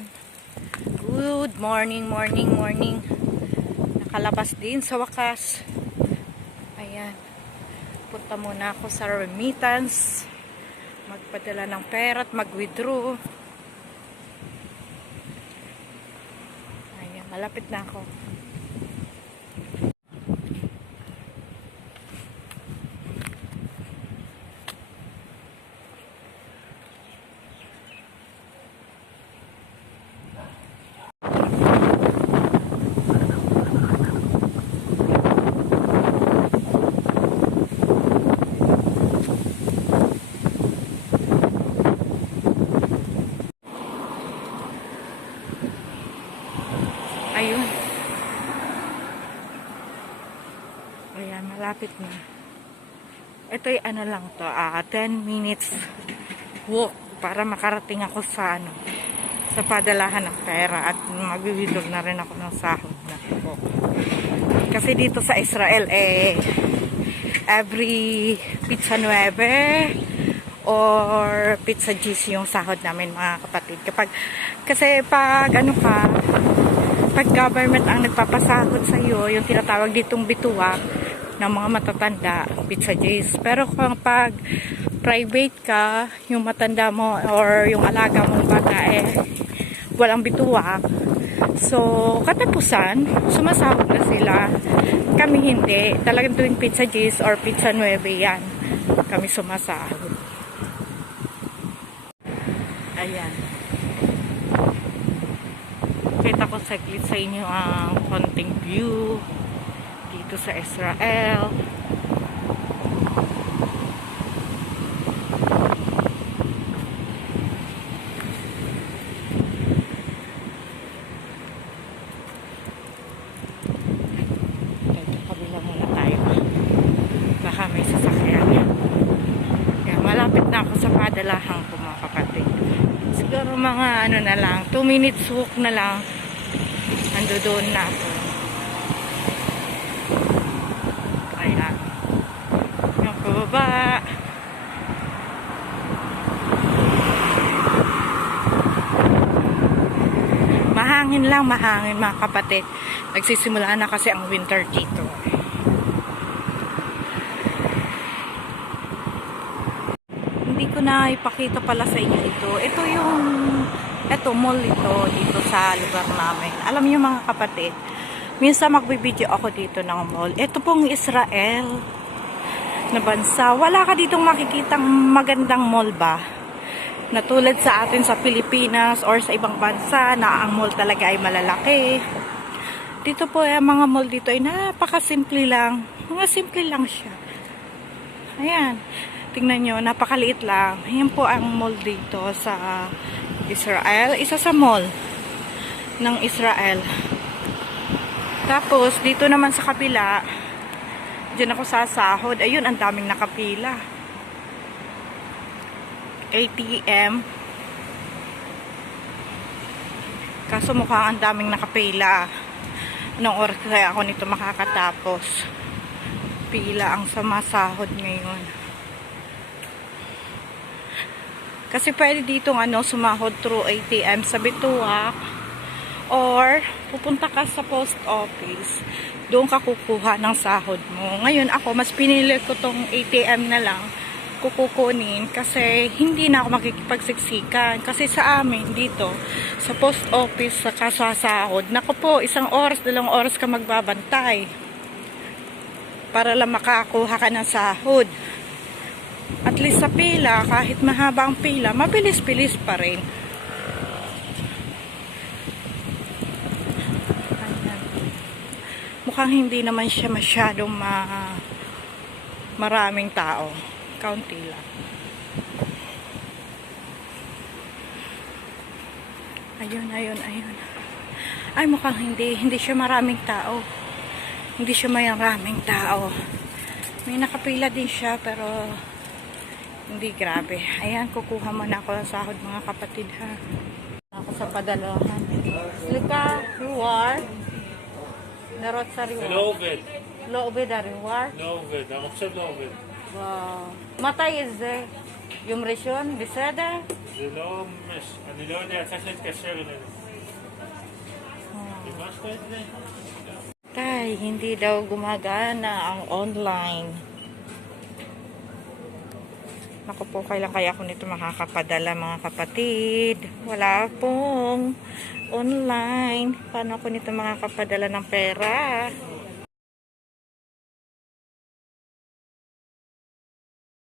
Ayan. Good morning, morning, morning. Nakalabas din sa wakas. Ayan. Punta muna ako sa remittance. Magpadala ng pera at mag-withdraw. Ayan, malapit na ako. Ayun. Ayan, malapit na. Ito'y ano lang to, 10 minutes walk para makarating ako sa sa padalahan ng pera at mag-withdraw na rin ako ng sahod na ako. Kasi dito sa Israel, every pizza 9 or pizza G's yung sahod namin, mga kapatid. Kasi pag pag government ang nagpapasahod sa iyo, yung tinatawag ditong bituwa ng mga matatanda, pizza G's. Pero kung pag private ka, yung matanda mo or yung alaga mong bata walang bituwa. So, katapusan, sumasahod na sila. Kami hindi. Talagang tuwing pizza G's or pizza 9 yan, kami sumasahod. Ayan. Kita ko saglit sa inyo ang konting view dito sa Israel. Dito kabila muna tayo. Baka may sasakyan yan. Kaya malapit na ako sa padalahan ko, mga kapatid. Siguro mga na lang, 2 minutes walk na lang. Ando doon na ako. Ayan. Yung pababa. Mahangin lang, mahangin, mga kapatid. Nagsisimula na kasi ang winter dito. Hindi ko na ipakita pala sa inyo ito. Ito mall ito dito sa lugar namin. Alam niyo, mga kapatid, minsan magbibideo ako dito ng mall. Ito pong Israel na bansa. Wala ka ditong makikitang magandang mall ba? Na tulad sa atin sa Pilipinas or sa ibang bansa na ang mall talaga ay malalaki. Dito po mga mall dito ay napakasimple lang. Mga simple lang siya. Ayan. Tingnan nyo, napakaliit lang. Yan po ang mall dito sa Israel. Isa sa mall ng Israel. Tapos, dito naman sa kabila, dyan ako sasahod. Ayun, ang daming nakapila. ATM. Kaso mukhang ang daming nakapila. Anong oras kaya ako nito makakatapos? Pila ang sumasahod ngayon. Kasi pwede ditong sumahod through ATM sa bituwa or pupunta ka sa post office. Doon ka kukuha ng sahod mo. Ngayon ako, mas pinili ko tong ATM na lang kukunin kasi hindi na ako makikipagsiksikan. Kasi sa amin dito, sa post office, sa kasasahod, naku po, 1 oras, 2 oras ka magbabantay para lang makakuha ka ng sahod. At least sa pila, kahit mahaba ang pila, mabilis-bilis pa rin. Ayan. Mukhang hindi naman siya masyadong maraming tao. Kaunti lang. Ayun. Ay, mukhang hindi siya maraming tao. Hindi siya maraming tao. May nakapila din siya, pero hindi grabe. Ayan, kukuha muna ako ng sahod, mga kapatid, ha. Ako sa padalahan. Slika, reward. Narot sa reward. לא עובד. לא עובד הרeward? לא עובד, המחשב לא עובד. מתי זה? יום ראשון? בסדר? אני לא יודע, צריך להתקשר אלינו. דיווחת את זה? Tay, hindi daw gumagana ang online. Naku po, kailan kaya ako nito makakapadala mga kapatid? Wala pong online. Paano ako nito makakapadala ng pera?